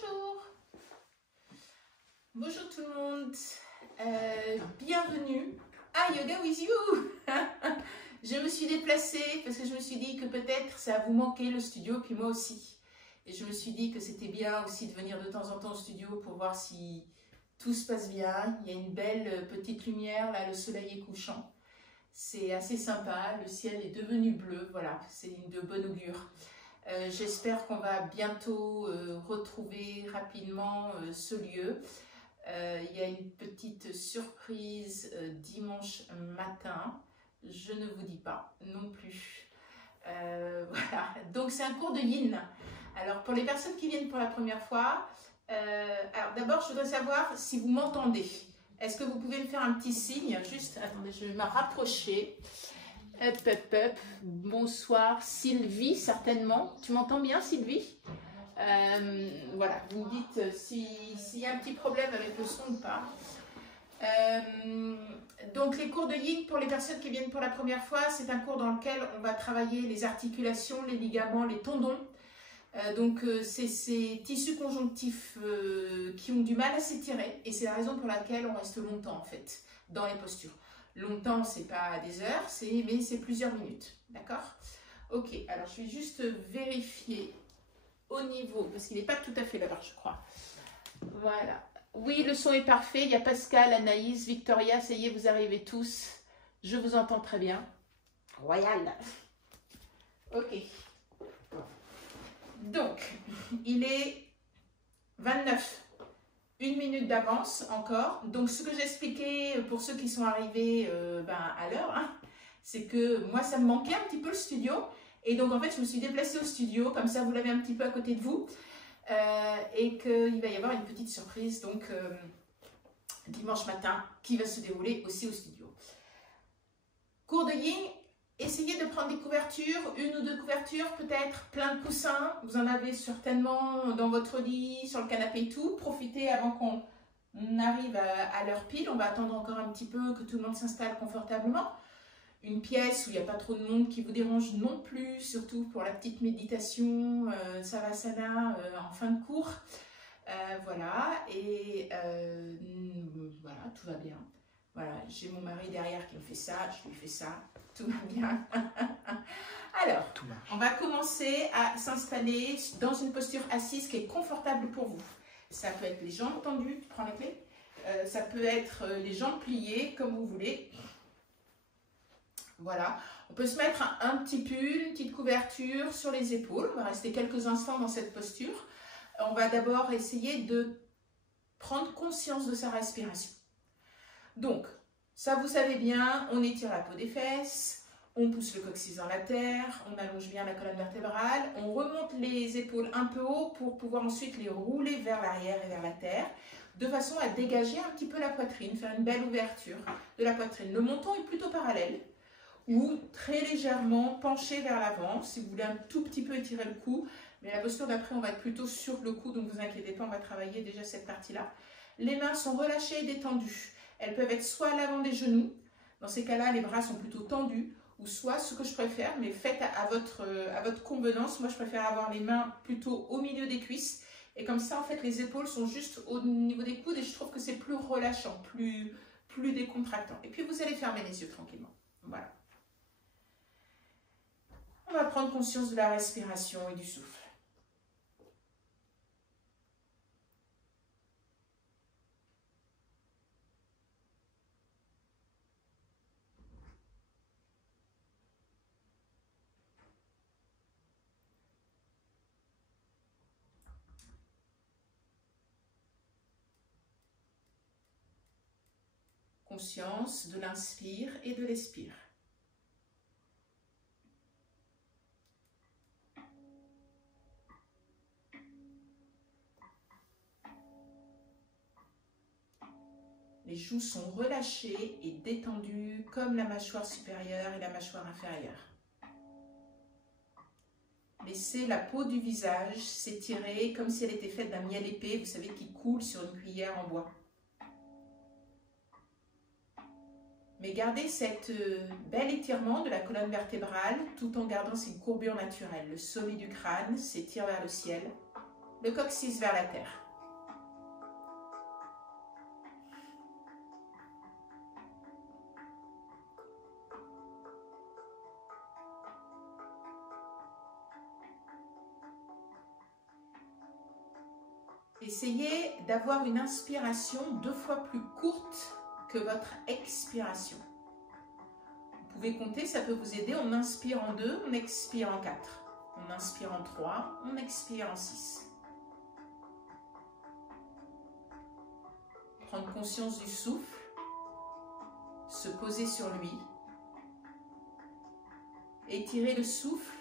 Bonjour. Bonjour tout le monde. Bienvenue à Yoga with You. Je me suis déplacée parce que je me suis dit que peut-être ça vous manquait le studio, puis moi aussi. Et je me suis dit que c'était bien aussi de venir de temps en temps au studio pour voir si tout se passe bien. Il y a une belle petite lumière, là, le soleil est couchant. C'est assez sympa, le ciel est devenu bleu, voilà, c'est de bon augure. J'espère qu'on va bientôt retrouver rapidement ce lieu. Il y a une petite surprise dimanche matin, je ne vous dis pas non plus. Voilà, donc c'est un cours de yin. Alors pour les personnes qui viennent pour la première fois, alors d'abord je voudrais savoir si vous m'entendez. Est-ce que vous pouvez me faire un petit signe? Juste, attendez, je vais me rapprocher. Hop, hop, hop. Bonsoir, Sylvie, certainement. Tu m'entends bien, Sylvie? Voilà, vous me dites s'il y a un petit problème avec le son ou pas. Donc, les cours de Yin, pour les personnes qui viennent pour la première fois, c'est un cours dans lequel on va travailler les articulations, les ligaments, les tendons. Donc, c'est ces tissus conjonctifs qui ont du mal à s'étirer. Et c'est la raison pour laquelle on reste longtemps, en fait, dans les postures. Longtemps, c'est pas des heures, mais c'est plusieurs minutes. D'accord? Ok, alors je vais juste vérifier au niveau, parce qu'il n'est pas tout à fait là-bas, je crois. Voilà. Oui, le son est parfait. Il y a Pascal, Anaïs, Victoria, ça y est, vous arrivez tous. Je vous entends très bien. Royal. Ok. Donc, il est 29. Une minute d'avance encore. Donc, ce que j'expliquais pour ceux qui sont arrivés à l'heure, hein, c'est que moi, ça me manquait un petit peu le studio. Et donc, en fait, je me suis déplacée au studio. Comme ça, vous l'avez un petit peu à côté de vous. Et qu'il va y avoir une petite surprise, donc, dimanche matin, qui va se dérouler aussi au studio. Cours de Yin. Essayez de prendre des couvertures, une ou deux couvertures, peut-être plein de coussins. Vous en avez certainement dans votre lit, sur le canapé et tout. Profitez avant qu'on arrive à l'heure pile. On va attendre encore un petit peu que tout le monde s'installe confortablement. Une pièce où il n'y a pas trop de monde qui vous dérange non plus, surtout pour la petite méditation, Savasana en fin de cours. Voilà, et voilà, tout va bien. Voilà, j'ai mon mari derrière qui me fait ça, je lui fais ça, tout va bien. Alors, on va commencer à s'installer dans une posture assise qui est confortable pour vous. Ça peut être les jambes tendues, tu prends la clé. Ça peut être les jambes pliées, comme vous voulez. Voilà, on peut se mettre un petit pull, une petite couverture sur les épaules. On va rester quelques instants dans cette posture. On va d'abord essayer de prendre conscience de sa respiration. Donc, ça vous savez bien, on étire la peau des fesses, on pousse le coccyx dans la terre, on allonge bien la colonne vertébrale, on remonte les épaules un peu haut pour pouvoir ensuite les rouler vers l'arrière et vers la terre, de façon à dégager un petit peu la poitrine, faire une belle ouverture de la poitrine. Le menton est plutôt parallèle ou très légèrement penché vers l'avant, si vous voulez un tout petit peu étirer le cou, mais la posture d'après, on va être plutôt sur le cou, donc ne vous inquiétez pas, on va travailler déjà cette partie-là. Les mains sont relâchées et détendues. Elles peuvent être soit à l'avant des genoux, dans ces cas-là, les bras sont plutôt tendus, ou soit ce que je préfère, mais faites à votre convenance. Moi, je préfère avoir les mains plutôt au milieu des cuisses, et comme ça, en fait, les épaules sont juste au niveau des coudes, et je trouve que c'est plus relâchant, plus décontractant. Et puis, vous allez fermer les yeux tranquillement. Voilà. On va prendre conscience de la respiration et du souffle. Conscience de l'inspire et de l'expire. Les joues sont relâchées et détendues comme la mâchoire supérieure et la mâchoire inférieure. Laissez la peau du visage s'étirer comme si elle était faite d'un miel épais, vous savez, qui coule sur une cuillère en bois. Mais gardez cet bel étirement de la colonne vertébrale tout en gardant cette courbure naturelle. Le sommet du crâne s'étire vers le ciel. le coccyx vers la terre. Essayez d'avoir une inspiration 2 fois plus courte que votre expiration. Vous pouvez compter, ça peut vous aider. On inspire en 2, on expire en 4. On inspire en 3, on expire en 6. Prendre conscience du souffle, se poser sur lui. Étirer le souffle,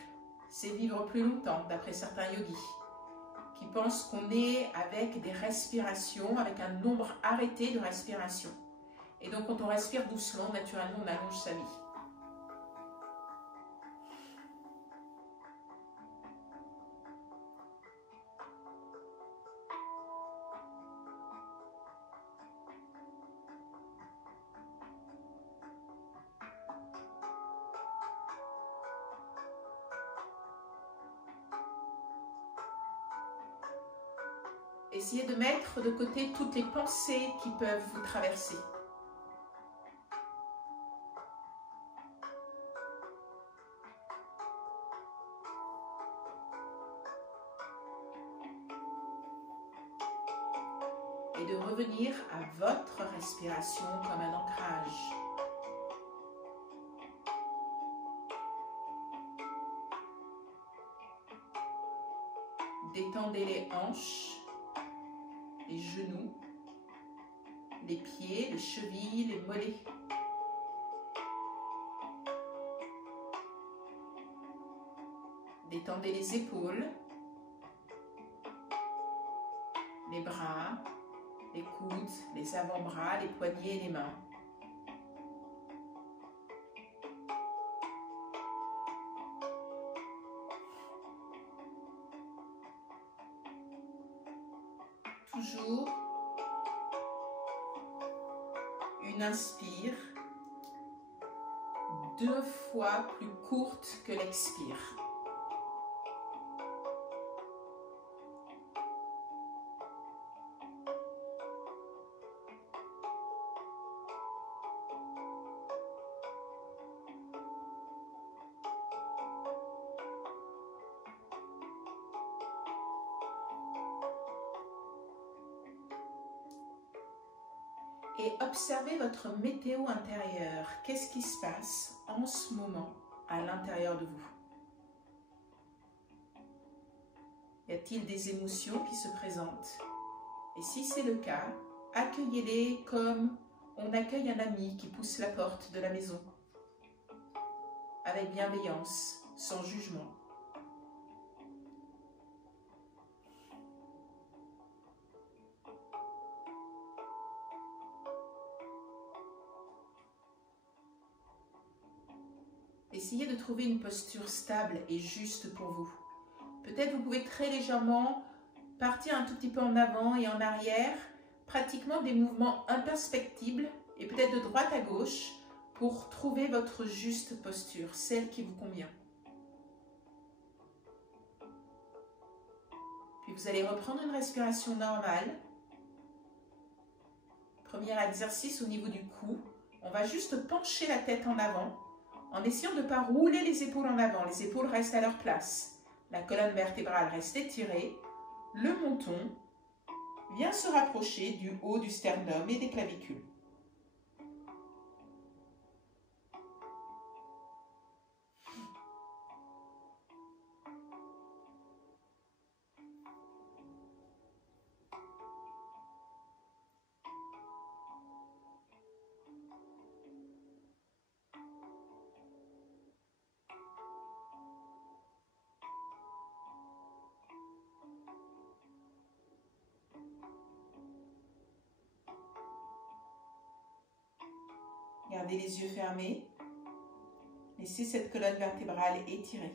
c'est vivre plus longtemps, d'après certains yogis, qui pensent qu'on est avec des respirations, avec un nombre arrêté de respirations. Et donc quand on respire doucement, naturellement, on allonge sa vie. Essayez de mettre de côté toutes les pensées qui peuvent vous traverser. Et de revenir à votre respiration comme un ancrage. Détendez les hanches, les genoux, les pieds, les chevilles, les mollets. Détendez les épaules, les bras, les coudes, les avant-bras, les poignets et les mains. Toujours une inspire 2 fois plus courte que l'expire. Et observez votre météo intérieure. Qu'est-ce qui se passe en ce moment à l'intérieur de vous? Y a-t-il des émotions qui se présentent? Et si c'est le cas, accueillez-les comme on accueille un ami qui pousse la porte de la maison, avec bienveillance, sans jugement. Essayez de trouver une posture stable et juste pour vous. Peut-être vous pouvez très légèrement partir un tout petit peu en avant et en arrière, pratiquement des mouvements imperceptibles et peut-être de droite à gauche pour trouver votre juste posture, celle qui vous convient. Puis vous allez reprendre une respiration normale. Premier exercice au niveau du cou. On va juste pencher la tête en avant en essayant de ne pas rouler les épaules en avant. Les épaules restent à leur place. La colonne vertébrale reste étirée. Le menton vient se rapprocher du haut du sternum et des clavicules. Gardez les yeux fermés. Laissez cette colonne vertébrale étirée.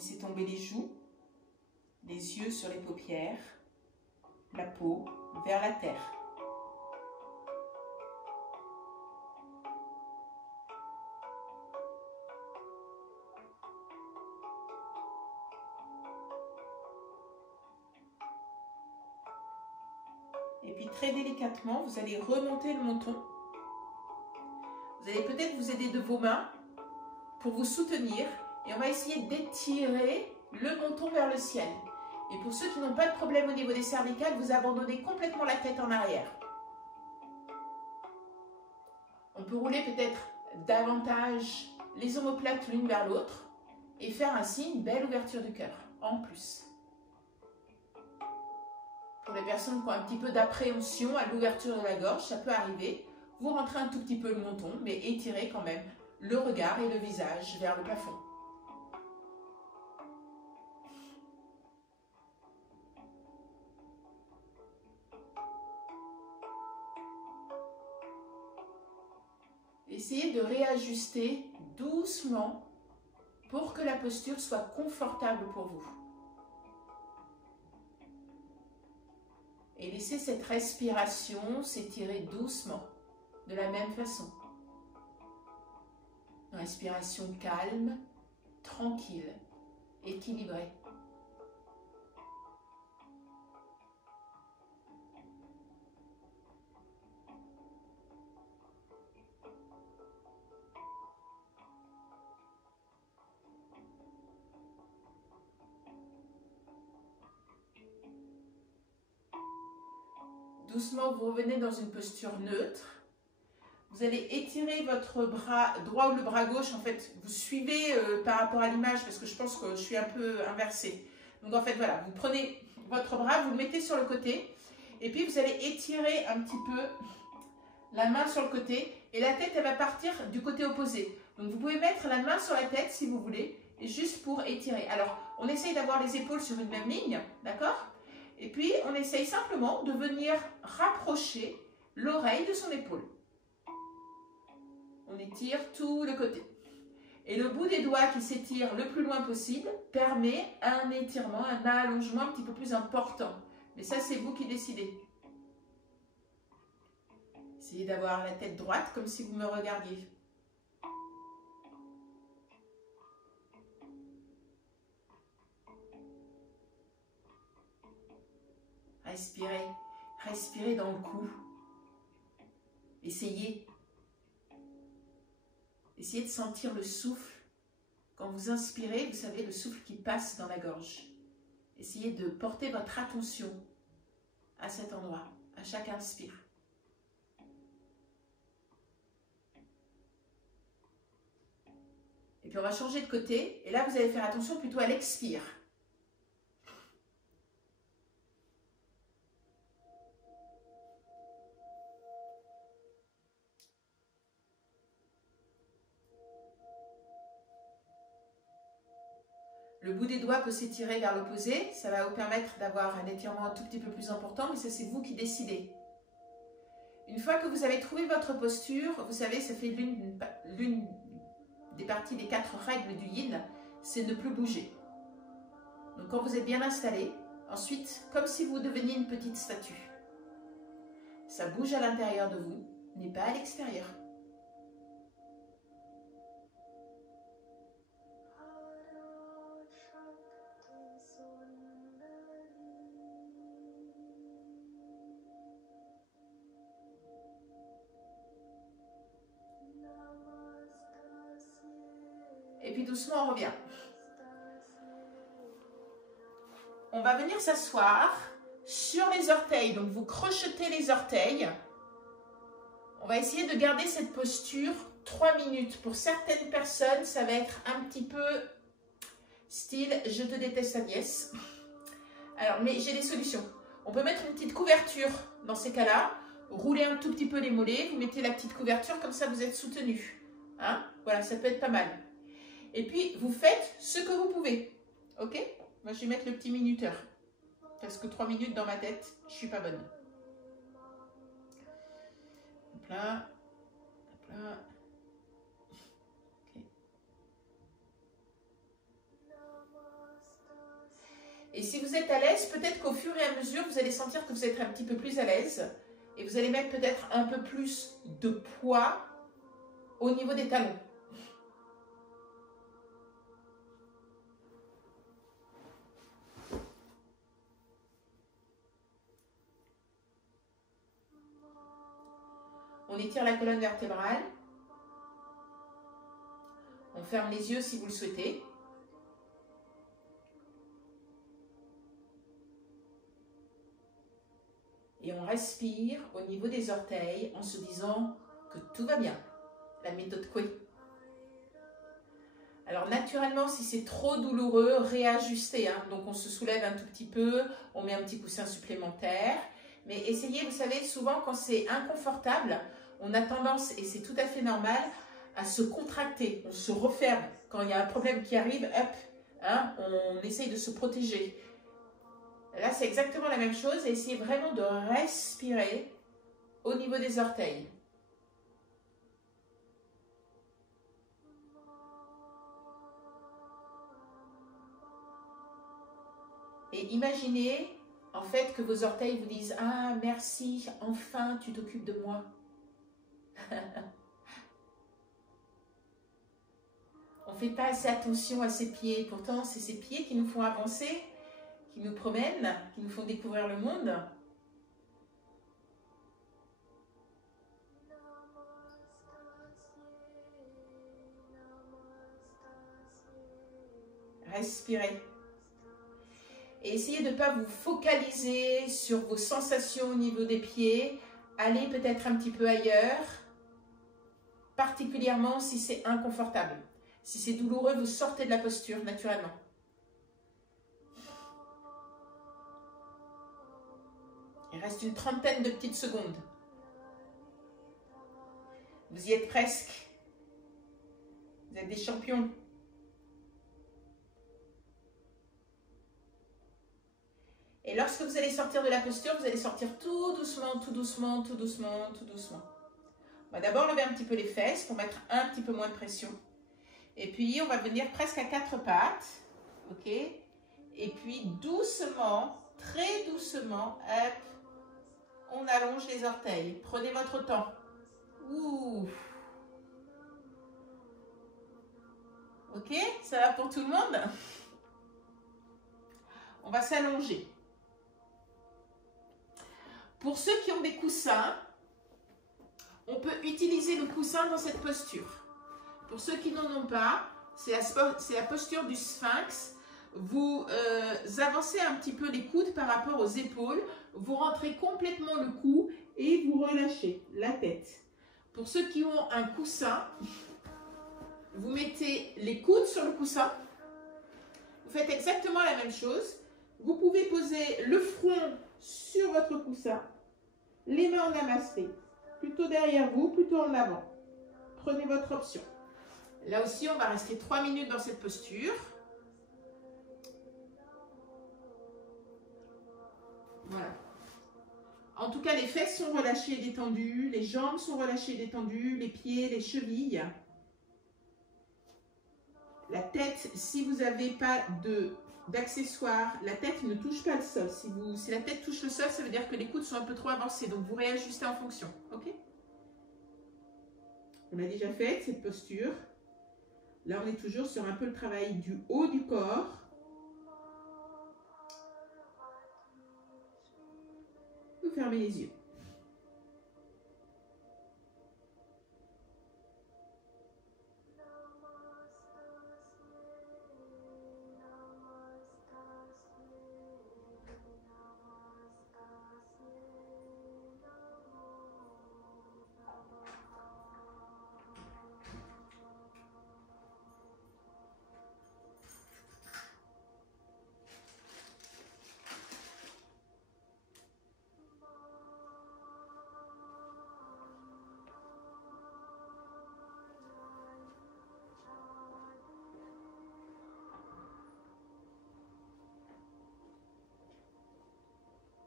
Laissez tomber les joues, les yeux sur les paupières, la peau vers la terre. Et puis très délicatement, vous allez remonter le menton. Vous allez peut-être vous aider de vos mains pour vous soutenir. Et on va essayer d'étirer le menton vers le ciel. Et pour ceux qui n'ont pas de problème au niveau des cervicales, vous abandonnez complètement la tête en arrière. On peut rouler peut-être davantage les omoplates l'une vers l'autre et faire ainsi une belle ouverture du cœur en plus. Pour les personnes qui ont un petit peu d'appréhension à l'ouverture de la gorge, ça peut arriver. Vous rentrez un tout petit peu le menton, mais étirez quand même le regard et le visage vers le plafond. Essayez de réajuster doucement pour que la posture soit confortable pour vous. Et laissez cette respiration s'étirer doucement, de la même façon. Une respiration calme, tranquille, équilibrée. Doucement, vous revenez dans une posture neutre. Vous allez étirer votre bras droit ou le bras gauche. En fait, vous suivez par rapport à l'image parce que je pense que je suis un peu inversée. Donc en fait, voilà, vous prenez votre bras, vous le mettez sur le côté. Et puis, vous allez étirer un petit peu la main sur le côté. Et la tête, elle va partir du côté opposé. Donc vous pouvez mettre la main sur la tête si vous voulez. Et juste pour étirer. Alors, on essaye d'avoir les épaules sur une même ligne. D'accord ? Et puis, on essaye simplement de venir rapprocher l'oreille de son épaule. On étire tout le côté. Et le bout des doigts qui s'étire le plus loin possible permet un étirement, un allongement un petit peu plus important. Mais ça, c'est vous qui décidez. Essayez d'avoir la tête droite comme si vous me regardiez. Respirez, respirez dans le cou. Essayez. Essayez de sentir le souffle. Quand vous inspirez, vous savez, le souffle qui passe dans la gorge. Essayez de porter votre attention à cet endroit, à chaque inspire. Et puis on va changer de côté. Et là, vous allez faire attention plutôt à l'expire. Le bout des doigts peut s'étirer vers l'opposé. Ça va vous permettre d'avoir un étirement un tout petit peu plus important, mais ça, c'est vous qui décidez. Une fois que vous avez trouvé votre posture, vous savez, ça fait l'une des parties des 4 règles du yin, c'est ne plus bouger. Donc, quand vous êtes bien installé, ensuite, comme si vous deveniez une petite statue. Ça bouge à l'intérieur de vous, mais pas à l'extérieur. Et puis doucement, on revient. On va venir s'asseoir sur les orteils. Donc, vous crochetez les orteils. On va essayer de garder cette posture 3 minutes. Pour certaines personnes, ça va être un petit peu style « je te déteste Agnès ». Alors, mais j'ai des solutions. On peut mettre une petite couverture dans ces cas-là. Rouler un tout petit peu les mollets. Vous mettez la petite couverture, comme ça vous êtes soutenu. Hein? Voilà, ça peut être pas mal. Et puis, vous faites ce que vous pouvez. Ok? Moi, je vais mettre le petit minuteur. Parce que 3 minutes dans ma tête, je suis pas bonne. Hop là. Hop là. Ok. peut-être qu'au fur et à mesure, vous allez sentir que vous êtes un petit peu plus à l'aise et vous allez mettre peut-être un peu plus de poids au niveau des talons. On étire la colonne vertébrale. On ferme les yeux si vous le souhaitez. Et on respire au niveau des orteils en se disant que tout va bien. La méthode Coué. Alors naturellement, si c'est trop douloureux, réajustez. Hein. Donc on se soulève un tout petit peu, on met un petit coussin supplémentaire. Mais essayez, vous savez, souvent quand c'est inconfortable, on a tendance, et c'est tout à fait normal, à se contracter. On se referme. Quand il y a un problème qui arrive, hop, hein, on essaye de se protéger. Là, c'est exactement la même chose. Et essayez vraiment de respirer au niveau des orteils. Et imaginez en fait que vos orteils vous disent « Ah, merci, enfin tu t'occupes de moi. » On ne fait pas assez attention à ses pieds. Pourtant, c'est ces pieds qui nous font avancer, qui nous promènent, qui nous font découvrir le monde. Respirez. Et essayez de ne pas vous focaliser sur vos sensations au niveau des pieds. Allez peut-être un petit peu ailleurs, particulièrement si c'est inconfortable. Si c'est douloureux, vous sortez de la posture naturellement. Il reste une trentaine de petites secondes. Vous y êtes presque. Vous êtes des champions. Et lorsque vous allez sortir de la posture, vous allez sortir tout doucement, tout doucement, tout doucement, tout doucement. On va d'abord lever un petit peu les fesses pour mettre un petit peu moins de pression. Et puis, on va venir presque à quatre pattes. OK? Et puis, doucement, très doucement, hop, on allonge les orteils. Prenez votre temps. Ouh. OK? Ça va pour tout le monde? On va s'allonger. Pour ceux qui ont des coussins, on peut utiliser le coussin dans cette posture. Pour ceux qui n'en ont pas, c'est la posture du sphinx. Vous avancez un petit peu les coudes par rapport aux épaules. Vous rentrez complètement le cou et vous relâchez la tête. Pour ceux qui ont un coussin, vous mettez les coudes sur le coussin. Vous faites exactement la même chose. Vous pouvez poser le front sur votre coussin, les mains en namasté, plutôt derrière vous, plutôt en avant. Prenez votre option. Là aussi, on va rester 3 minutes dans cette posture. Voilà. En tout cas, les fesses sont relâchées et détendues, les jambes sont relâchées et détendues, les pieds, les chevilles. La tête, si vous n'avez pas d'accessoires, la tête ne touche pas le sol. Si la tête touche le sol, ça veut dire que les coudes sont un peu trop avancés. Donc, vous réajustez en fonction. OK? On a déjà fait cette posture. Là, on est toujours sur un peu le travail du haut du corps. Vous fermez les yeux.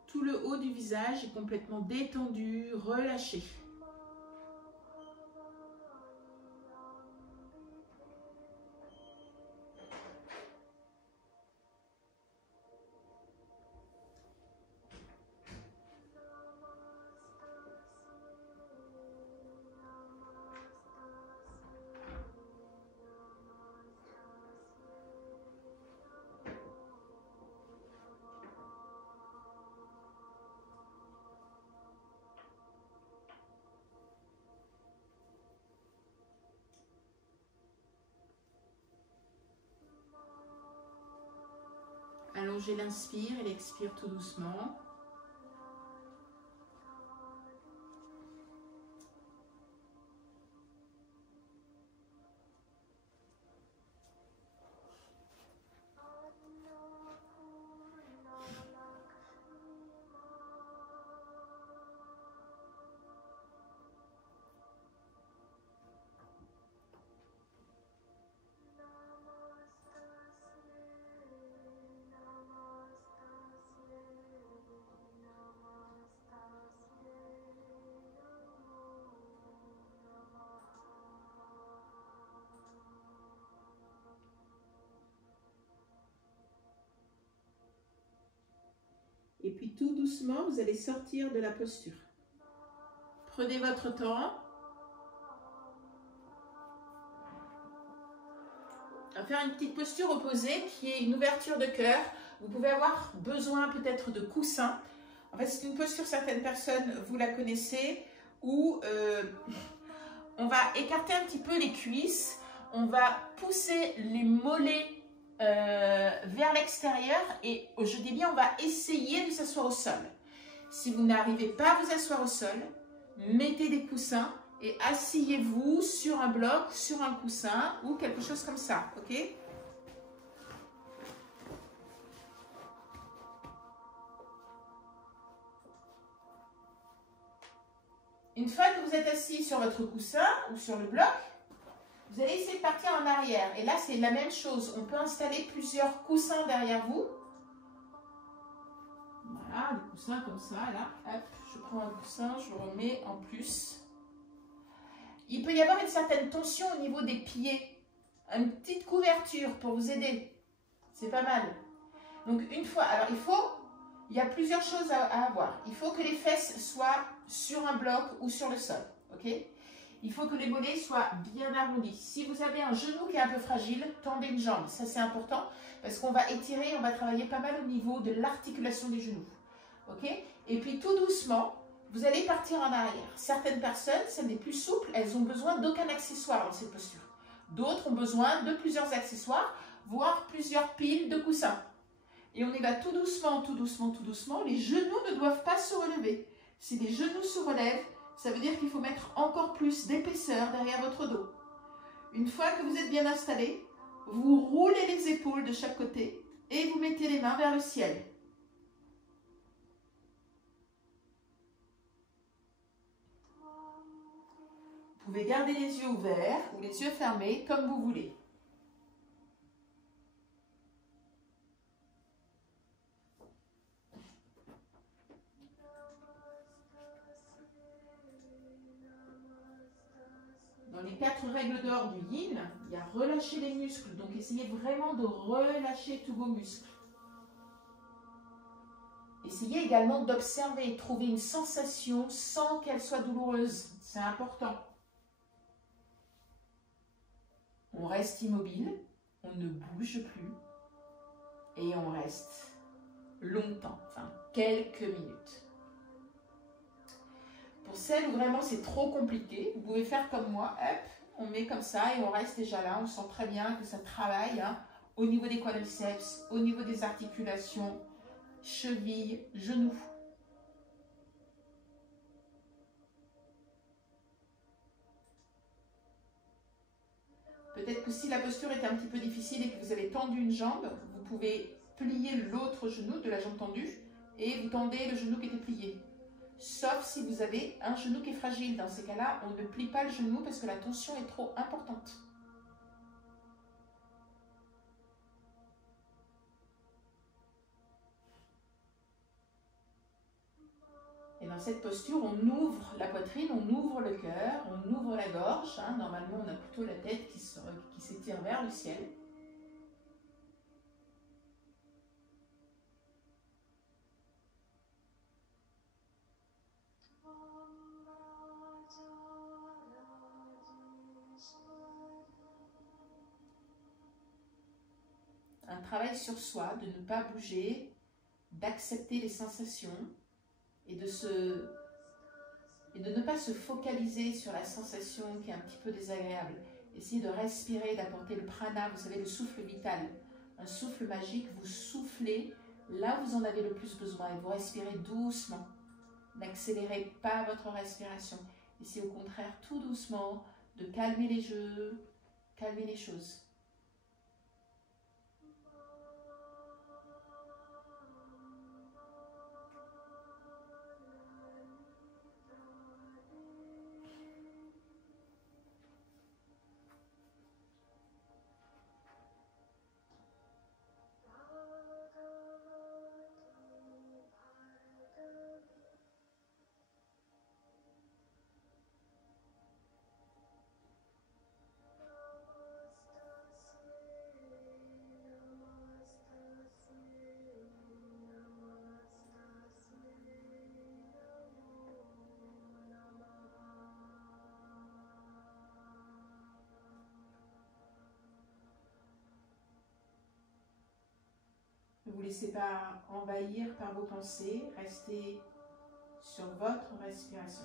Tout le haut du visage est complètement détendu, relâché. Allongez l'inspire et l'expire tout doucement. Et puis tout doucement, vous allez sortir de la posture. Prenez votre temps. On va faire une petite posture opposée qui est une ouverture de cœur. Vous pouvez avoir besoin peut-être de coussins. En fait, c'est une posture, certaines personnes, vous la connaissez, où on va écarter un petit peu les cuisses. On va pousser les mollets vers l'extérieur et je dis bien on va essayer de s'asseoir au sol. Si vous n'arrivez pas à vous asseoir au sol, mettez des coussins et asseyez-vous sur un bloc, sur un coussin ou quelque chose comme ça, ok? Une fois que vous êtes assis sur votre coussin ou sur le bloc, vous allez essayer de partir en arrière. Et là, c'est la même chose. On peut installer plusieurs coussins derrière vous. Voilà, des coussins comme ça, là. Hop, je prends un coussin, je le remets en plus. Il peut y avoir une certaine tension au niveau des pieds. Une petite couverture pour vous aider. C'est pas mal. Donc, une fois, alors il y a plusieurs choses à avoir. Il faut que les fesses soient sur un bloc ou sur le sol, ok? Il faut que les mollets soient bien arrondis. Si vous avez un genou qui est un peu fragile, tendez une jambe. Ça, c'est important parce qu'on va étirer, on va travailler pas mal au niveau de l'articulation des genoux. Ok? Et puis, tout doucement, vous allez partir en arrière. Certaines personnes, celles les plus souples, elles ont besoin d'aucun accessoire dans cette posture. D'autres ont besoin de plusieurs accessoires, voire plusieurs piles de coussins. Et on y va tout doucement, tout doucement, tout doucement. Les genoux ne doivent pas se relever. Si les genoux se relèvent, ça veut dire qu'il faut mettre encore plus d'épaisseur derrière votre dos. Une fois que vous êtes bien installé, vous roulez les épaules de chaque côté et vous mettez les mains vers le ciel. Vous pouvez garder les yeux ouverts ou les yeux fermés comme vous voulez. Dans les 4 règles d'or du yin, il y a relâcher les muscles. Donc, essayez vraiment de relâcher tous vos muscles. Essayez également d'observer, trouver une sensation sans qu'elle soit douloureuse. C'est important. On reste immobile, on ne bouge plus et on reste longtemps, enfin quelques minutes. Pour celles où vraiment c'est trop compliqué, vous pouvez faire comme moi, hop, on met comme ça et on reste déjà là, on sent très bien que ça travaille hein, au niveau des quadriceps, au niveau des articulations, chevilles, genoux. Peut-être que si la posture est un petit peu difficile et que vous avez tendu une jambe, vous pouvez plier l'autre genou de la jambe tendue et vous tendez le genou qui était plié. Sauf si vous avez un genou qui est fragile. Dans ces cas-là, on ne plie pas le genou parce que la tension est trop importante. Et dans cette posture, on ouvre la poitrine, on ouvre le cœur, on ouvre la gorge. Hein. Normalement, on a plutôt la tête qui s'étire vers le ciel. Un travail sur soi, de ne pas bouger, d'accepter les sensations et de ne pas se focaliser sur la sensation qui est un petit peu désagréable. Essayez de respirer, d'apporter le prana, vous savez, le souffle vital. un souffle magique, vous soufflez là où vous en avez le plus besoin et vous respirez doucement. N'accélérez pas votre respiration. Essayez au contraire tout doucement de calmer les jeux, calmer les choses. Ne vous laissez pas envahir par vos pensées, restez sur votre respiration.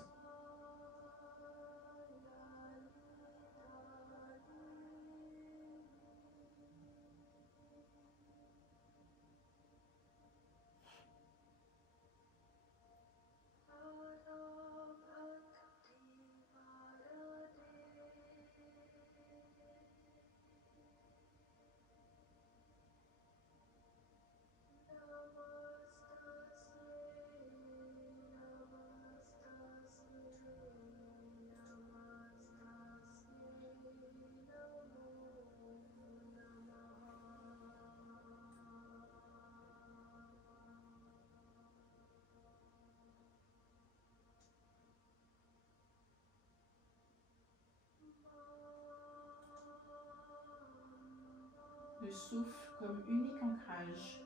Le souffle comme unique ancrage.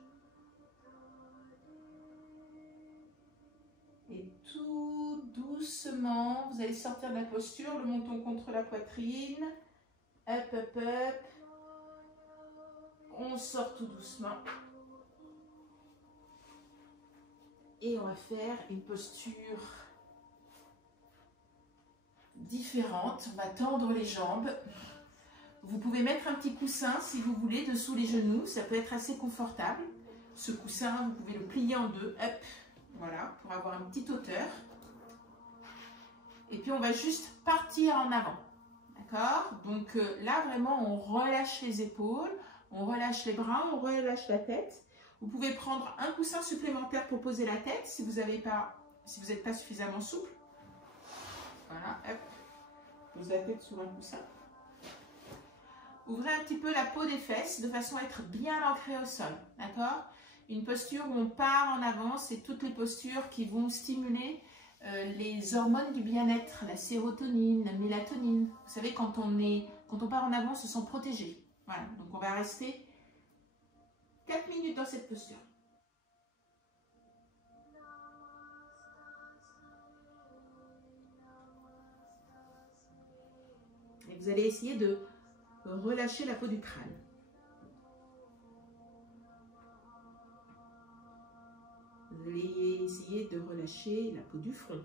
Et tout doucement, vous allez sortir de la posture, le menton contre la poitrine. Up, up, up. On sort tout doucement. Et on va faire une posture différente. On va tendre les jambes. Vous pouvez mettre un petit coussin si vous voulez dessous les genoux. Ça peut être assez confortable. Ce coussin, vous pouvez le plier en deux. Hop, voilà, pour avoir une petite hauteur. Et puis on va juste partir en avant. D'accord? Donc là, vraiment, on relâche les épaules, on relâche les bras, on relâche la tête. Vous pouvez prendre un coussin supplémentaire pour poser la tête si vous n'êtes pas suffisamment souple. Voilà, hop. Posez la tête sur un coussin. Ouvrez un petit peu la peau des fesses de façon à être bien ancré au sol. D'accord? Une posture où on part en avant, c'est toutes les postures qui vont stimuler les hormones du bien-être, la sérotonine, la mélatonine. Vous savez, quand on part en avant, on se sent protégé. Voilà, donc on va rester 4 minutes dans cette posture. Et vous allez essayer de relâcher la peau du crâne. Vous allez essayer de relâcher la peau du front.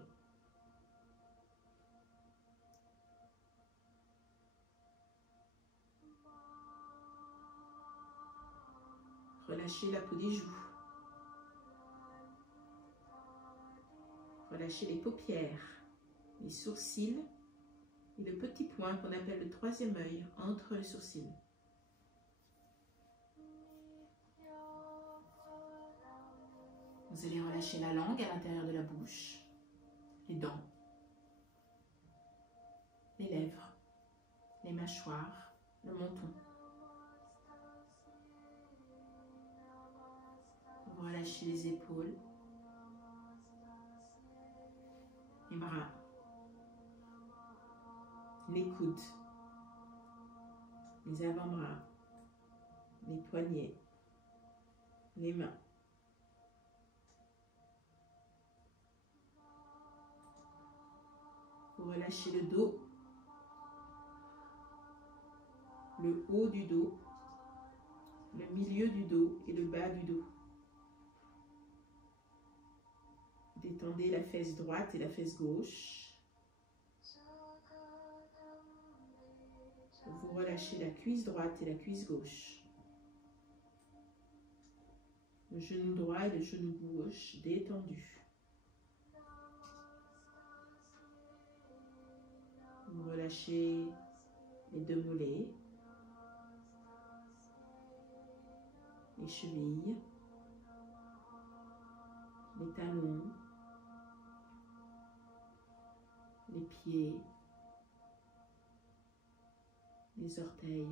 Relâchez la peau des joues. Relâchez les paupières, les sourcils et le petit point qu'on appelle le troisième œil entre les sourcils. Vous allez relâcher la langue à l'intérieur de la bouche, les dents, les lèvres, les mâchoires, le menton. Vous relâchez les épaules, les bras, les coudes, les avant-bras, les poignets, les mains. Vous relâchez le dos, le haut du dos, le milieu du dos et le bas du dos. Détendez la fesse droite et la fesse gauche. Vous relâchez la cuisse droite et la cuisse gauche. Le genou droit et le genou gauche détendus. Vous relâchez les deux mollets, les chevilles, les talons, les pieds, les orteils.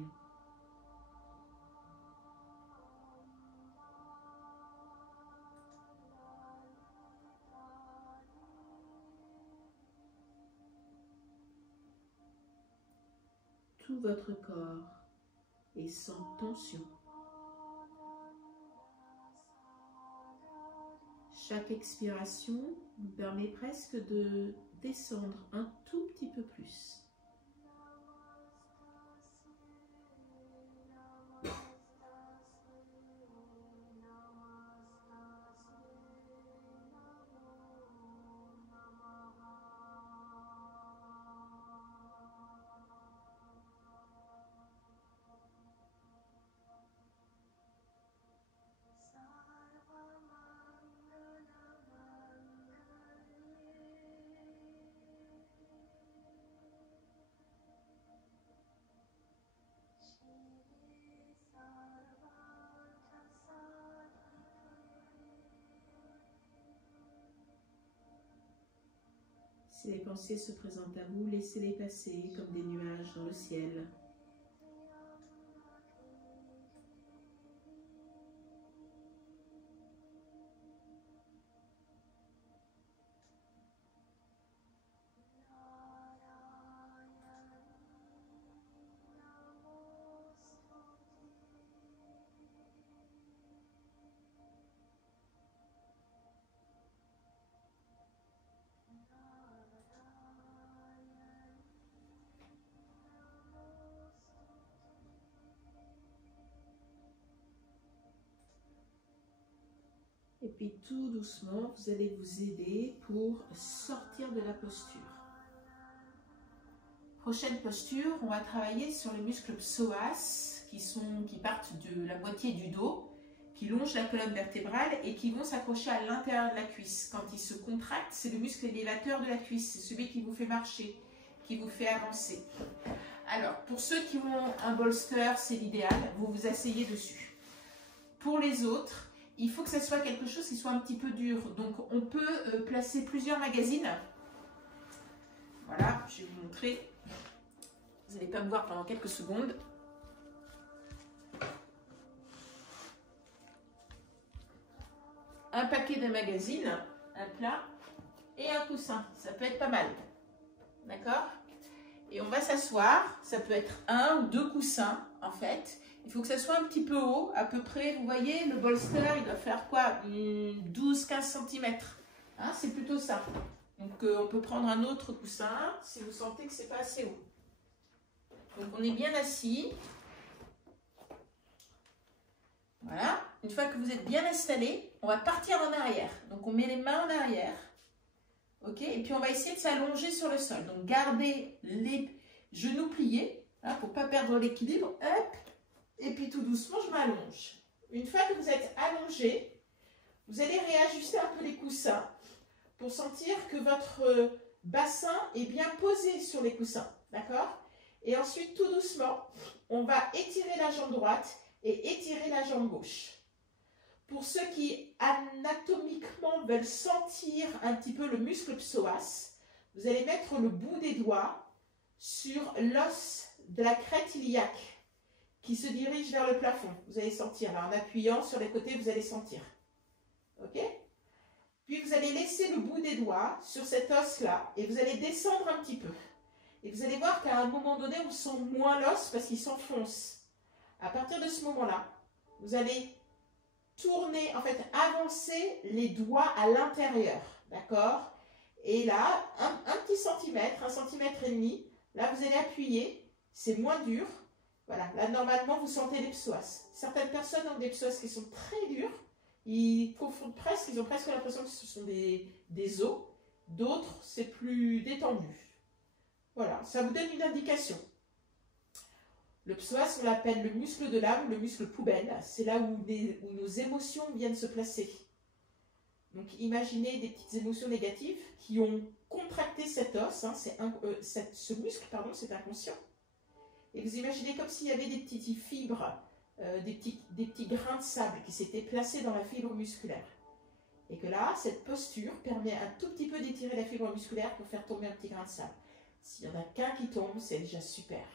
Tout votre corps est sans tension. Chaque expiration vous permet presque de descendre un tout petit peu plus. Si les pensées se présentent à vous, laissez-les passer comme des nuages dans le ciel. Et puis tout doucement, vous allez vous aider pour sortir de la posture. Prochaine posture, on va travailler sur les muscles psoas qui partent de la moitié du dos, qui longent la colonne vertébrale et qui vont s'accrocher à l'intérieur de la cuisse. Quand ils se contractent, c'est le muscle élévateur de la cuisse, c'est celui qui vous fait marcher, qui vous fait avancer. Alors, pour ceux qui ont un bolster, c'est l'idéal, vous vous asseyez dessus. Pour les autres, il faut que ce soit quelque chose qui soit un petit peu dur. Donc, on peut placer plusieurs magazines. Voilà, je vais vous montrer. Vous n'allez pas me voir pendant quelques secondes. Un paquet de magazines, un plat et un coussin. Ça peut être pas mal. D'accord? Et on va s'asseoir. Ça peut être un ou deux coussins, en fait. Il faut que ça soit un petit peu haut, à peu près, vous voyez, le bolster, il doit faire quoi? 12-15 cm. Hein, c'est plutôt ça. Donc, on peut prendre un autre coussin si vous sentez que c'est pas assez haut. Donc, on est bien assis. Voilà. Une fois que vous êtes bien installé, on va partir en arrière. Donc, on met les mains en arrière. OK? Et puis, on va essayer de s'allonger sur le sol. Donc, gardez les genoux pliés, hein, pour ne pas perdre l'équilibre. Hop! Et puis tout doucement, je m'allonge. Une fois que vous êtes allongé, vous allez réajuster un peu les coussins pour sentir que votre bassin est bien posé sur les coussins. D'accord? Et ensuite, tout doucement, on va étirer la jambe droite et étirer la jambe gauche. Pour ceux qui anatomiquement veulent sentir un petit peu le muscle psoas, vous allez mettre le bout des doigts sur l'os de la crête iliaque qui se dirige vers le plafond. Vous allez sentir, là, en appuyant sur les côtés, vous allez sentir. OK? Puis vous allez laisser le bout des doigts sur cet os-là et vous allez descendre un petit peu. Et vous allez voir qu'à un moment donné, on sent moins l'os parce qu'il s'enfonce. À partir de ce moment-là, vous allez tourner, en fait, avancer les doigts à l'intérieur. D'accord? Et là, un petit centimètre, 1,5 cm, là, vous allez appuyer. C'est moins dur. Voilà, là normalement vous sentez les psoas. Certaines personnes ont des psoas qui sont très durs, ils confondent presque, ils ont presque l'impression que ce sont des os. D'autres, c'est plus détendu. Voilà, ça vous donne une indication. Le psoas, on l'appelle le muscle de l'âme, le muscle poubelle. C'est là où nos émotions viennent se placer. Donc imaginez des petites émotions négatives qui ont contracté cet os, hein, ce muscle, pardon, c'est inconscient. Et vous imaginez comme s'il y avait des petites fibres, des petits grains de sable qui s'étaient placés dans la fibre musculaire. Et que là, cette posture permet un tout petit peu d'étirer la fibre musculaire pour faire tomber un petit grain de sable. S'il n'y en a qu'un qui tombe, c'est déjà super.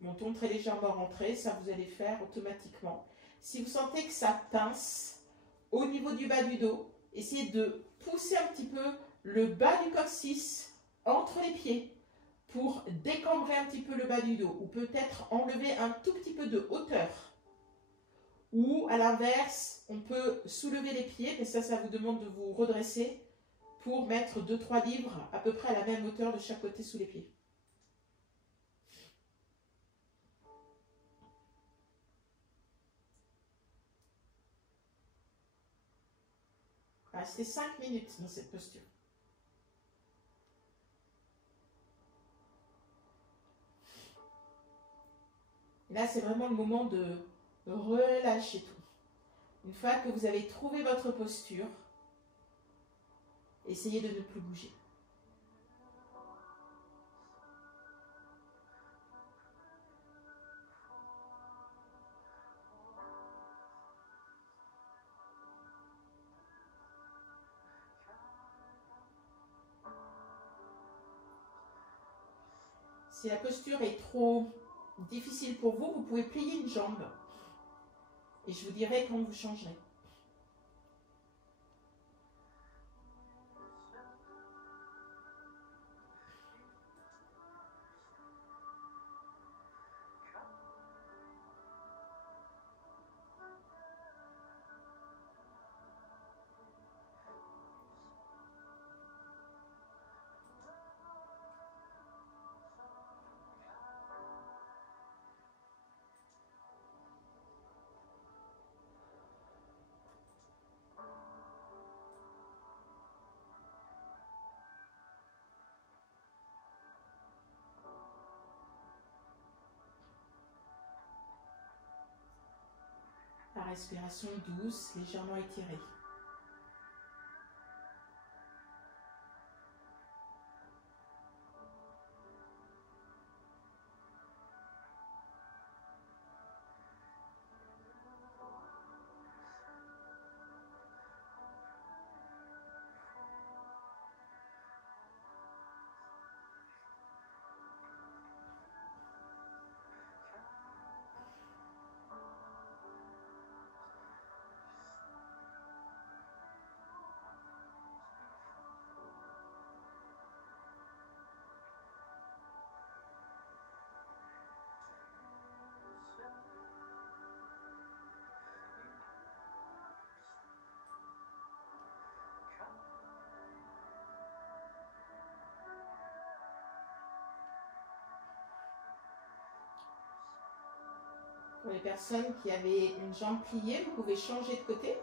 Menton très légèrement rentré, ça vous allez faire automatiquement. Si vous sentez que ça pince au niveau du bas du dos, essayez de pousser un petit peu le bas du coccyx entre les pieds pour décambrer un petit peu le bas du dos ou peut-être enlever un tout petit peu de hauteur. Ou à l'inverse, on peut soulever les pieds, mais ça vous demande de vous redresser pour mettre 2-3 livres à peu près à la même hauteur de chaque côté sous les pieds. Restez 5 minutes dans cette posture. Et là, c'est vraiment le moment de relâcher tout. Une fois que vous avez trouvé votre posture, essayez de ne plus bouger. Si la posture est trop difficile pour vous, vous pouvez plier une jambe. Et je vous dirai quand vous changerez. La respiration douce, légèrement étirée. Pour les personnes qui avaient une jambe pliée, vous pouvez changer de côté.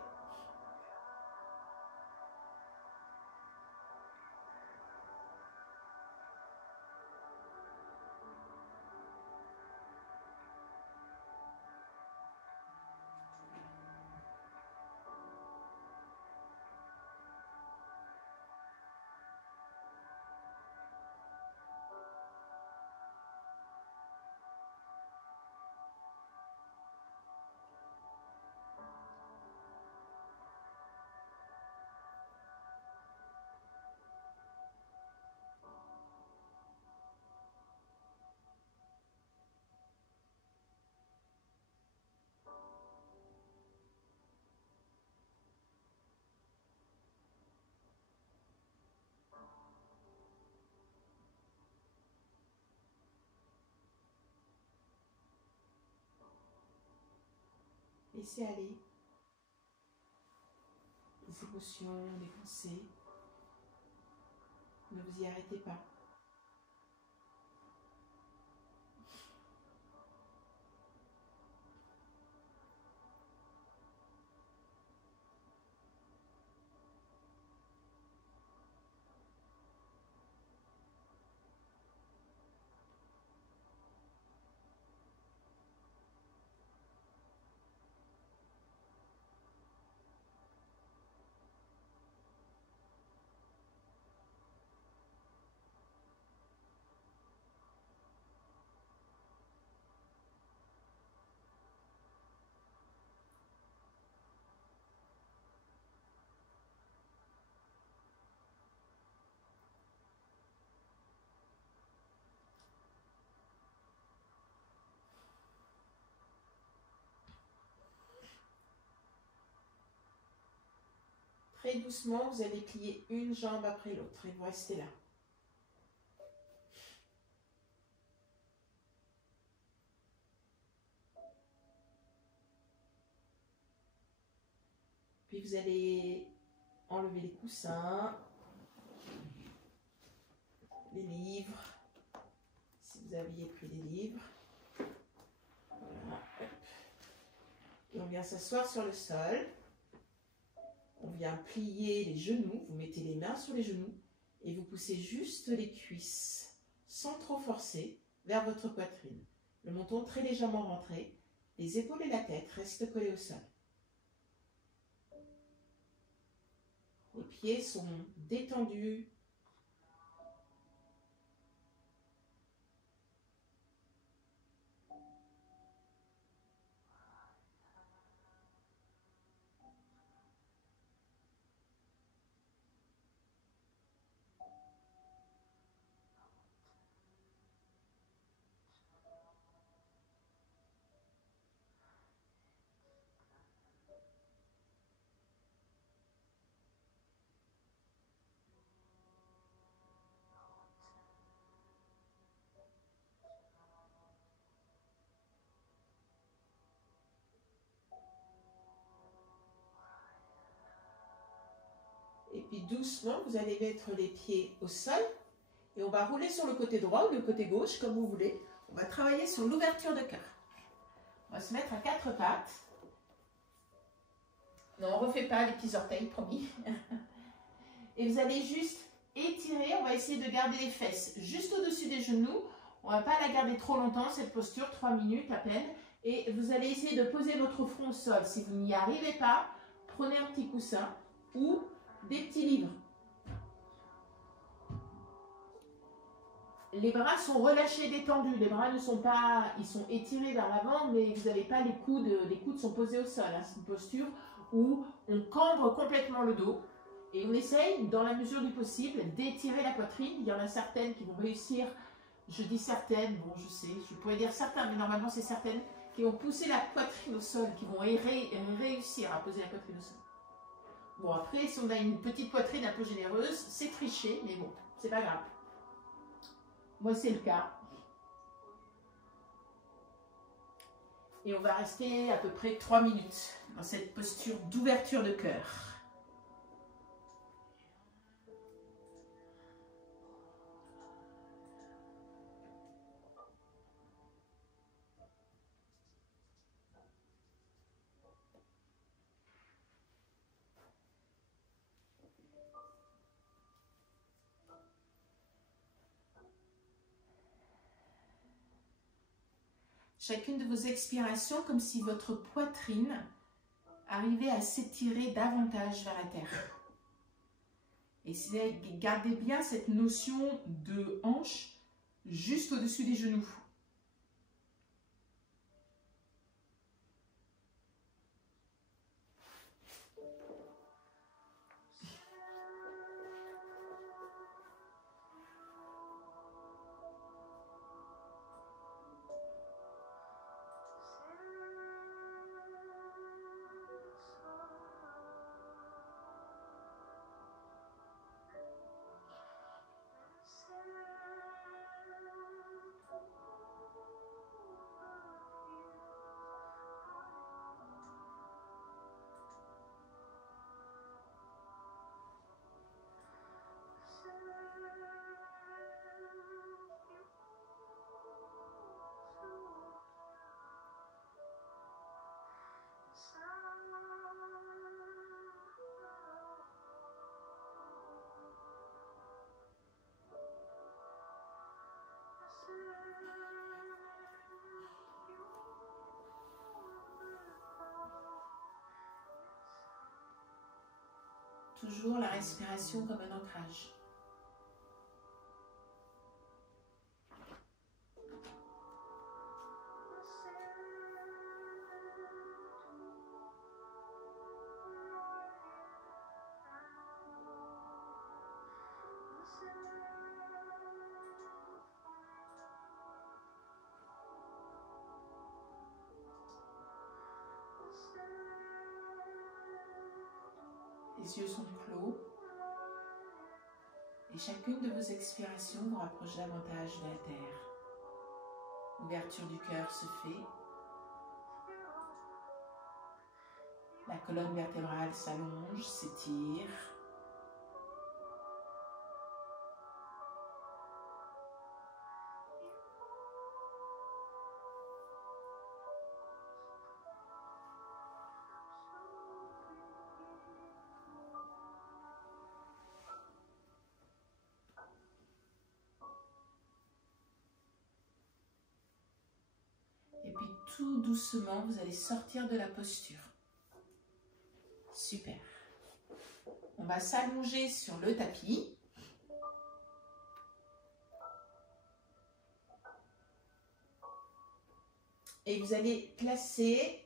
Laissez aller les émotions, les pensées. Ne vous y arrêtez pas. Très doucement, vous allez plier une jambe après l'autre et vous restez là. Puis vous allez enlever les coussins, les livres, si vous aviez pris des livres. Voilà. Et on vient s'asseoir sur le sol. On vient plier les genoux, vous mettez les mains sur les genoux et vous poussez juste les cuisses, sans trop forcer, vers votre poitrine. Le menton très légèrement rentré, les épaules et la tête restent collés au sol. Les pieds sont détendus. Et puis doucement, vous allez mettre les pieds au sol et on va rouler sur le côté droit ou le côté gauche, comme vous voulez. On va travailler sur l'ouverture de cœur. On va se mettre à quatre pattes. Non, on ne refait pas les petits orteils, promis. Et vous allez juste étirer, on va essayer de garder les fesses juste au-dessus des genoux. On ne va pas la garder trop longtemps, cette posture, 3 minutes à peine. Et vous allez essayer de poser votre front au sol. Si vous n'y arrivez pas, prenez un petit coussin ou des petits livres. Les bras sont relâchés, détendus. Les bras ne sont pas, ils sont étirés vers l'avant, mais vous n'avez pas les coudes sont posés au sol. Hein. C'est une posture où on cambre complètement le dos et on essaye, dans la mesure du possible, d'étirer la poitrine. Il y en a certaines qui vont réussir, je dis certaines, bon je sais, je pourrais dire certains, mais normalement c'est certaines qui vont pousser la poitrine au sol, qui vont réussir à poser la poitrine au sol. Bon après, si on a une petite poitrine un peu généreuse, c'est triché, mais bon, c'est pas grave. Moi c'est le cas. Et on va rester à peu près 3 minutes dans cette posture d'ouverture de cœur. Chacune de vos expirations, comme si votre poitrine arrivait à s'étirer davantage vers la terre. Et gardez bien cette notion de hanche juste au-dessus des genoux. Toujours la respiration comme un ancrage. Et Les yeux sont clos. Et chacune de vos expirations vous rapproche davantage de la terre. L'ouverture du cœur se fait. La colonne vertébrale s'allonge, s'étire. Et puis tout doucement, vous allez sortir de la posture. Super. On va s'allonger sur le tapis. Et vous allez placer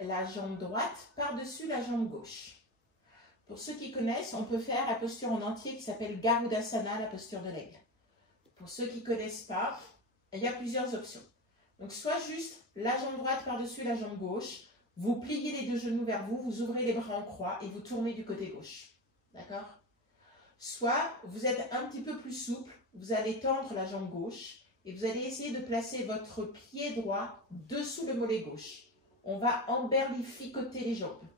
la jambe droite par-dessus la jambe gauche. Pour ceux qui connaissent, on peut faire la posture en entier qui s'appelle Garudasana, la posture de l'aigle. Pour ceux qui ne connaissent pas, il y a plusieurs options. Donc, soit juste la jambe droite par-dessus la jambe gauche, vous pliez les deux genoux vers vous, vous ouvrez les bras en croix et vous tournez du côté gauche. D'accord? Soit vous êtes un petit peu plus souple, vous allez tendre la jambe gauche et vous allez essayer de placer votre pied droit dessous le mollet gauche. On va emberlificoter les jambes.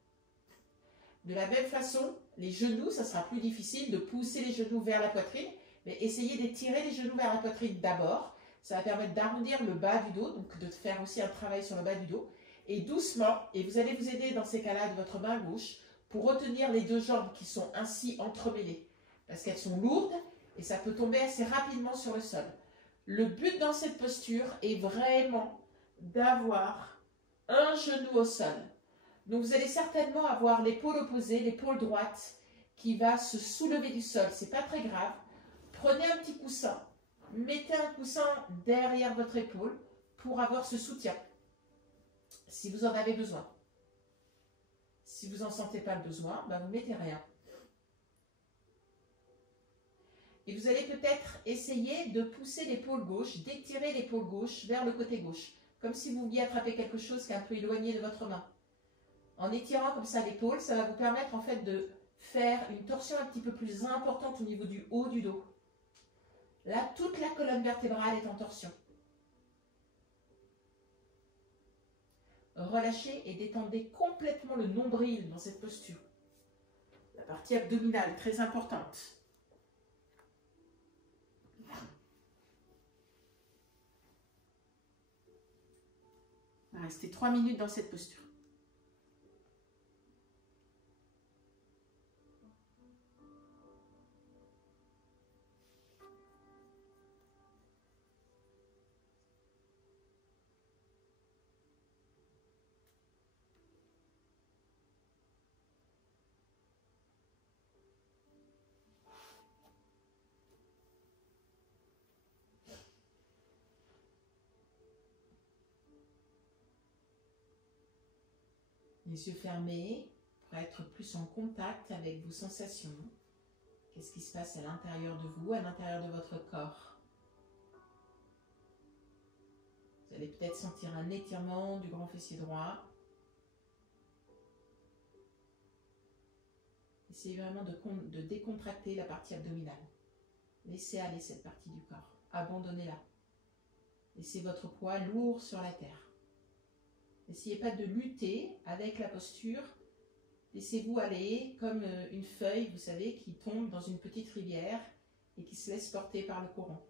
De la même façon, les genoux, ça sera plus difficile de pousser les genoux vers la poitrine, mais essayez d'étirer les genoux vers la poitrine d'abord. Ça va permettre d'arrondir le bas du dos, donc de faire aussi un travail sur le bas du dos. Et doucement, et vous allez vous aider dans ces cas-là de votre main gauche pour retenir les deux jambes qui sont ainsi entremêlées. Parce qu'elles sont lourdes et ça peut tomber assez rapidement sur le sol. Le but dans cette posture est vraiment d'avoir un genou au sol. Donc vous allez certainement avoir l'épaule opposée, l'épaule droite qui va se soulever du sol. Ce n'est pas très grave. Prenez un petit coussin. Mettez un coussin derrière votre épaule pour avoir ce soutien, si vous en avez besoin. Si vous n'en sentez pas le besoin, ben vous ne mettez rien. Et vous allez peut-être essayer de pousser l'épaule gauche, d'étirer l'épaule gauche vers le côté gauche, comme si vous vouliez attraper quelque chose qui est un peu éloigné de votre main. En étirant comme ça l'épaule, ça va vous permettre en fait de faire une torsion un petit peu plus importante au niveau du haut du dos. Là, toute la colonne vertébrale est en torsion. Relâchez et détendez complètement le nombril dans cette posture. La partie abdominale, très importante. On va rester 3 minutes dans cette posture. Les yeux fermés pour être plus en contact avec vos sensations. Qu'est-ce qui se passe à l'intérieur de vous, à l'intérieur de votre corps? Vous allez peut-être sentir un étirement du grand fessier droit. Essayez vraiment de décontracter la partie abdominale. Laissez aller cette partie du corps. Abandonnez-la. Laissez votre poids lourd sur la terre. N'essayez pas de lutter avec la posture. Laissez-vous aller comme une feuille, vous savez, qui tombe dans une petite rivière et qui se laisse porter par le courant.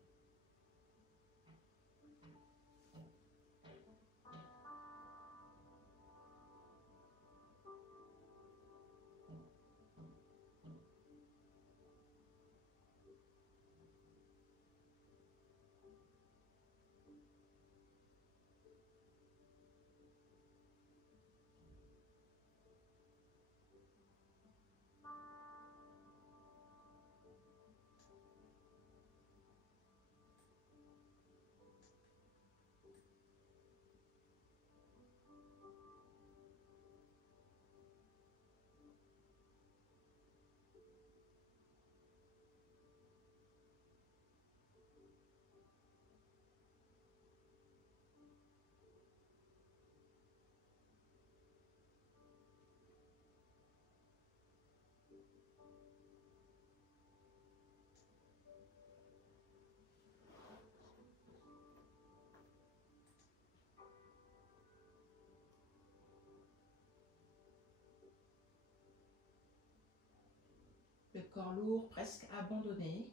corps lourd, presque abandonné,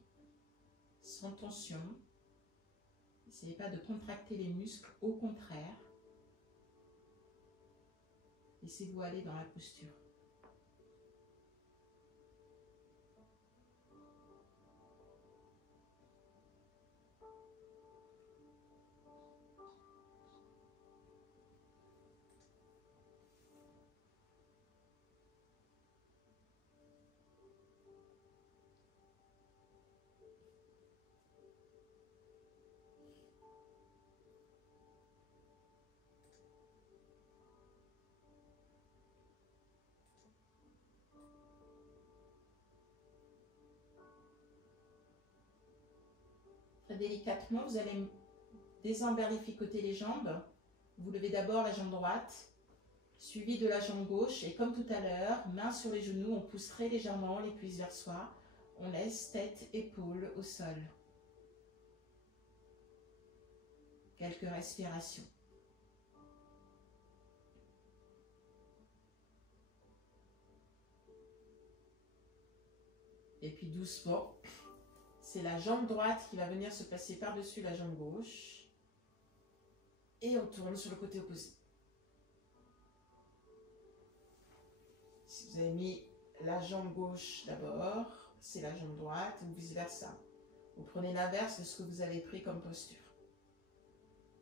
sans tension. N'essayez pas de contracter les muscles, au contraire. Laissez-vous aller dans la posture. Très délicatement, vous allez désemberlificoter les jambes. Vous levez d'abord la jambe droite, suivie de la jambe gauche. Et comme tout à l'heure, main sur les genoux, on pousse très légèrement les cuisses vers soi. On laisse tête, épaules au sol. Quelques respirations. Et puis doucement, c'est la jambe droite qui va venir se passer par-dessus la jambe gauche. Et on tourne sur le côté opposé. Si vous avez mis la jambe gauche d'abord, c'est la jambe droite, ou vice-versa. Vous prenez l'inverse de ce que vous avez pris comme posture.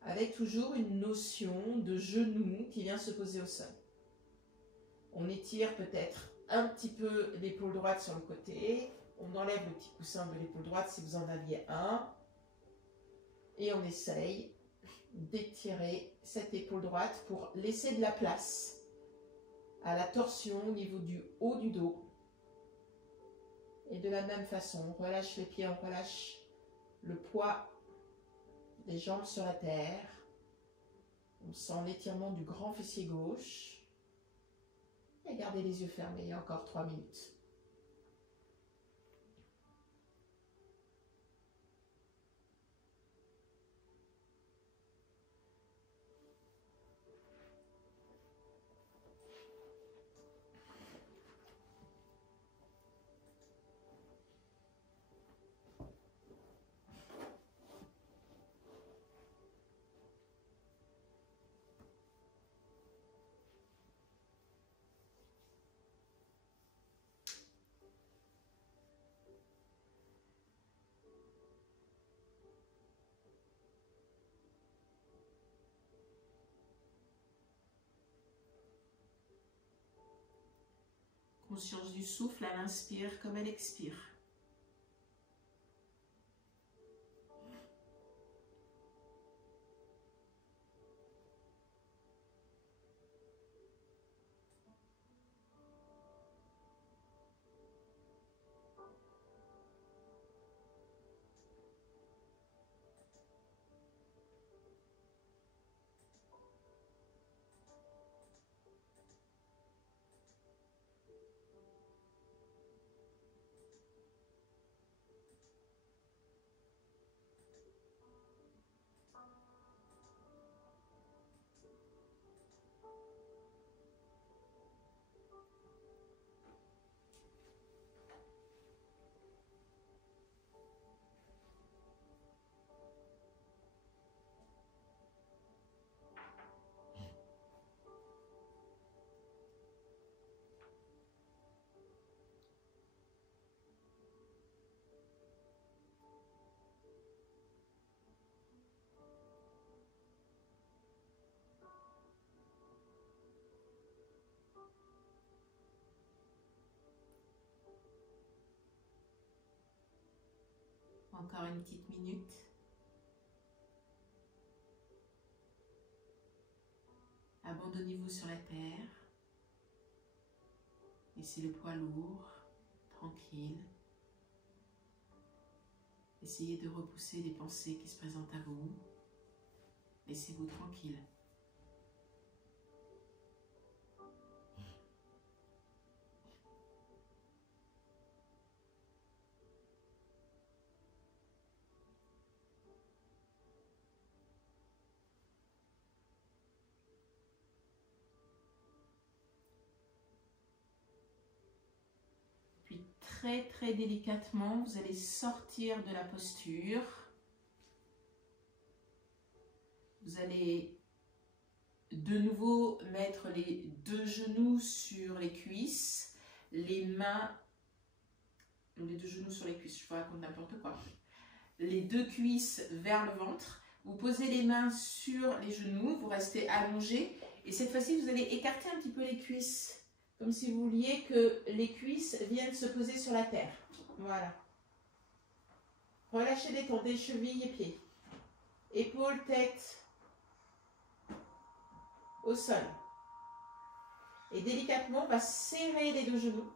Avec toujours une notion de genou qui vient se poser au sol. On étire peut-être un petit peu l'épaule droite sur le côté. On enlève le petit coussin de l'épaule droite si vous en aviez un. Et on essaye d'étirer cette épaule droite pour laisser de la place à la torsion au niveau du haut du dos. Et de la même façon, on relâche les pieds, on relâche le poids des jambes sur la terre. On sent l'étirement du grand fessier gauche. Et gardez les yeux fermés, encore 3 minutes. Conscience du souffle à l'inspire comme elle expire. Encore une petite minute. Abandonnez-vous sur la terre. Laissez le poids lourd, tranquille. Essayez de repousser les pensées qui se présentent à vous. Laissez-vous tranquille. très très délicatement, vous allez sortir de la posture. Vous allez de nouveau mettre les deux genoux sur les cuisses, les mains, les deux genoux sur les cuisses, je vous raconte n'importe quoi. Les deux cuisses vers le ventre. Vous posez les mains sur les genoux, vous restez allongé et cette fois-ci vous allez écarter un petit peu les cuisses, comme si vous vouliez que les cuisses viennent se poser sur la terre. Voilà. Relâchez, détendez chevilles et pieds. Épaules, tête au sol. Et délicatement, on va serrer les deux genoux.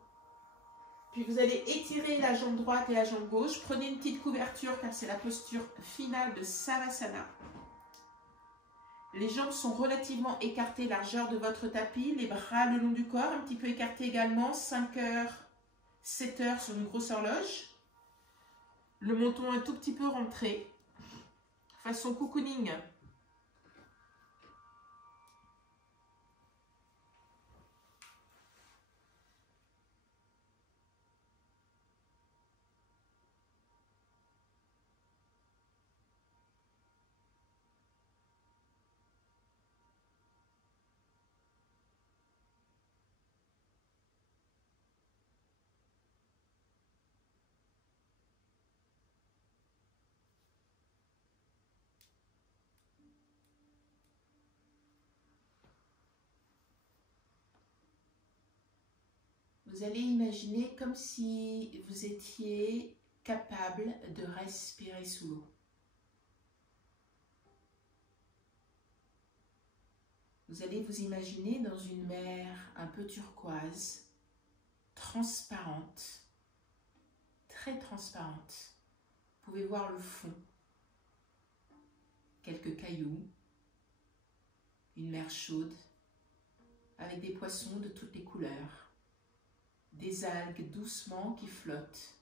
Puis vous allez étirer la jambe droite et la jambe gauche. Prenez une petite couverture car c'est la posture finale de Savasana. Les jambes sont relativement écartées, largeur de votre tapis. Les bras le long du corps, un petit peu écartés également. 5 heures, 7 heures sur une grosse horloge. Le menton un tout petit peu rentré. Façon cocooning. Vous allez imaginer comme si vous étiez capable de respirer sous l'eau. Vous allez vous imaginer dans une mer un peu turquoise, transparente, très transparente. Vous pouvez voir le fond, quelques cailloux, une mer chaude, avec des poissons de toutes les couleurs. Des algues doucement qui flottent,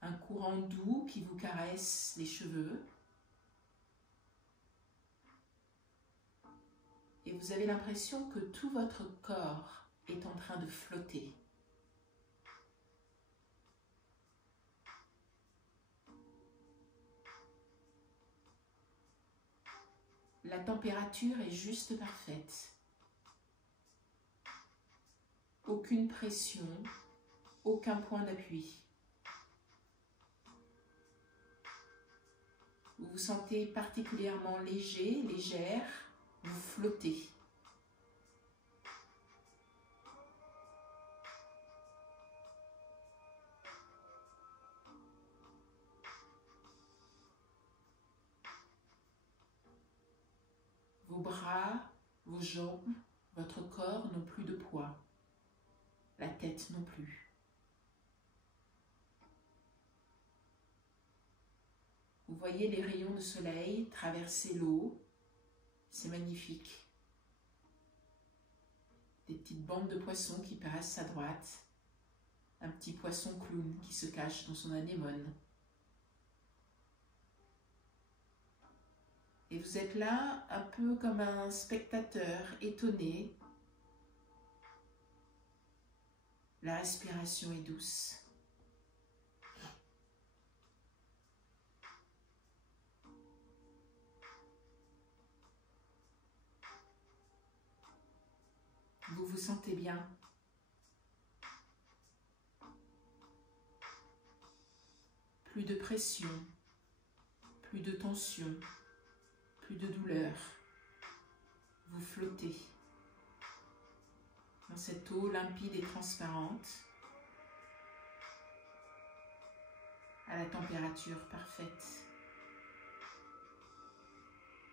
un courant doux qui vous caresse les cheveux et vous avez l'impression que tout votre corps est en train de flotter. La température est juste parfaite. Aucune pression, aucun point d'appui. Vous vous sentez particulièrement léger, légère, vous flottez. Vos bras, vos jambes, votre corps n'ont plus de poids. La tête non plus. Vous voyez les rayons de soleil traverser l'eau. C'est magnifique. Des petites bandes de poissons qui passent à droite. Un petit poisson clown qui se cache dans son anémone. Et vous êtes là un peu comme un spectateur étonné. La respiration est douce. Vous vous sentez bien. Plus de pression, plus de tension, plus de douleur. Vous flottez dans cette eau limpide et transparente, à la température parfaite.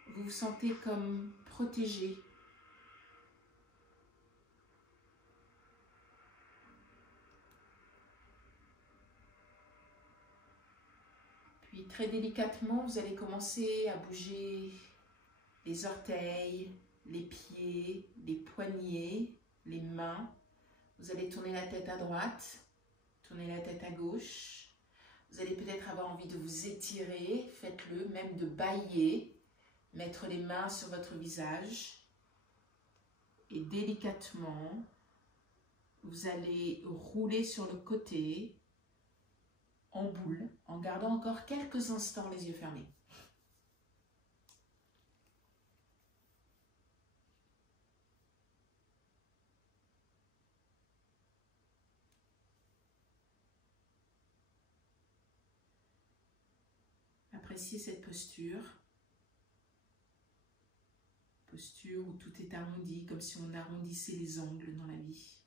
Vous vous sentez comme protégé. Puis très délicatement, vous allez commencer à bouger les orteils, les pieds, les poignets, les mains. Vous allez tourner la tête à droite, tourner la tête à gauche. Vous allez peut-être avoir envie de vous étirer, faites-le, même de bâiller, mettre les mains sur votre visage et délicatement, Vous allez rouler sur le côté en boule, en gardant encore quelques instants les yeux fermés. Appréciez cette posture. Posture où tout est arrondi, comme si on arrondissait les angles dans la vie.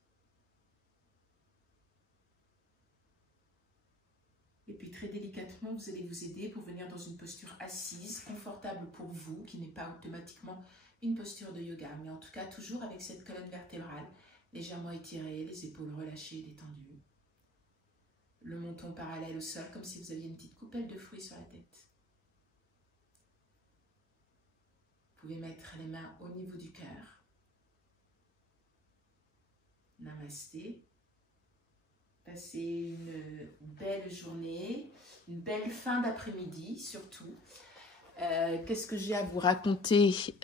Et puis très délicatement, vous allez vous aider pour venir dans une posture assise, confortable pour vous, qui n'est pas automatiquement une posture de yoga, mais en tout cas toujours avec cette colonne vertébrale légèrement étirée, les épaules relâchées, détendues. Le menton parallèle au sol, comme si vous aviez une petite coupelle de fruits sur la tête. Vous pouvez mettre les mains au niveau du cœur. Namasté. Passez une belle journée, une belle fin d'après-midi surtout. Qu'est-ce que j'ai à vous raconter